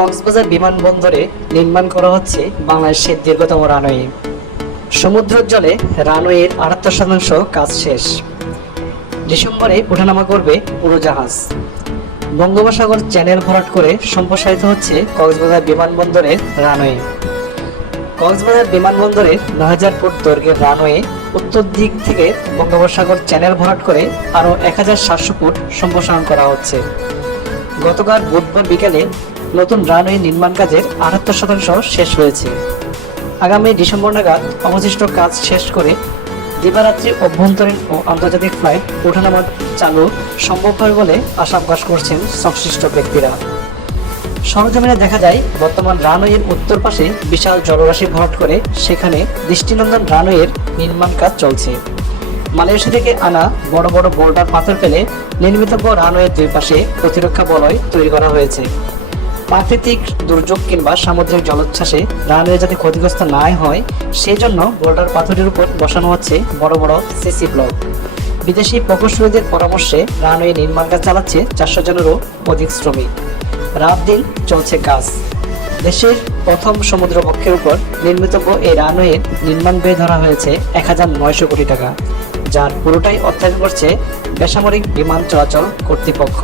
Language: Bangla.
কক্সবাজার বিমানবন্দরে নির্মাণ করা হচ্ছে বাংলাদেশের দীর্ঘতম রানওয়ে। সমুদ্রজলে রানওয়ের আটাত্তর শতাংশ কাজ শেষ। ডিসেম্বরে ওঠানামা করবে উড়োজাহাজ। বঙ্গোপসাগর চ্যানেল ভরাট করে সম্প্রসারিত হচ্ছে কক্সবাজার বিমানবন্দরের রানওয়ে। কক্সবাজার বিমানবন্দরে নয় হাজার ফুট দৈর্ঘ্যের রানওয়ে উত্তর দিক থেকে বঙ্গোপসাগর চ্যানেল ভরাট করে আরও এক হাজার সাতশো ফুট সম্প্রসারণ করা হচ্ছে। গতকাল বুধবার বিকেলে নতুন রানওয়ে নির্মাণ কাজের আটাত্তর শতাংশ শেষ হয়েছে। আগামী ডিসেম্বর নাগাদ অবশিষ্ট কাজ শেষ করে দিবারাত্রি অভ্যন্তরীণ ও আন্তর্জাতিক ফ্লাইট ওঠানামা চালু সম্ভব হবে বলে আশা প্রকাশ করছেন সংশ্লিষ্ট ব্যক্তিরা। সরজমিনে দেখা যায়, বর্তমান রানওয়ের উত্তর পাশে বিশাল জলরাশি ভরাট করে সেখানে দৃষ্টিনন্দন রানওয়ের নির্মাণ কাজ চলছে। মালয়েশিয়া থেকে আনা বড় বড় বোল্ডার পাথর ফেলে নির্মিতব্য রানওয়ের দুই পাশে প্রতিরক্ষা বলয় তৈরি করা হয়েছে। প্রাকৃতিক দুর্যোগ কিংবা সামুদ্রিক জলোচ্ছ্বাসে রানওয়ে যাতে ক্ষতিগ্রস্ত না হয় সেই জন্য বোল্ডার পাথরের উপর বসানো হচ্ছে বড় বড় সিসি ব্লক। বিদেশি প্রকৌশলীদের পরামর্শে রানওয়ে নির্মাণ কাজ চালাচ্ছে চারশো জনেরও অধিক শ্রমিক। রাত দিন চলছে কাজ। দেশের প্রথম সমুদ্র বক্ষের উপর নির্মিতব্য এই রানওয়ের নির্মাণ ব্যয় ধরা হয়েছে এক হাজার নয়শো কোটি টাকা, যার পুরোটাই অর্থায়ন করছে বেসামরিক বিমান চলাচল কর্তৃপক্ষ।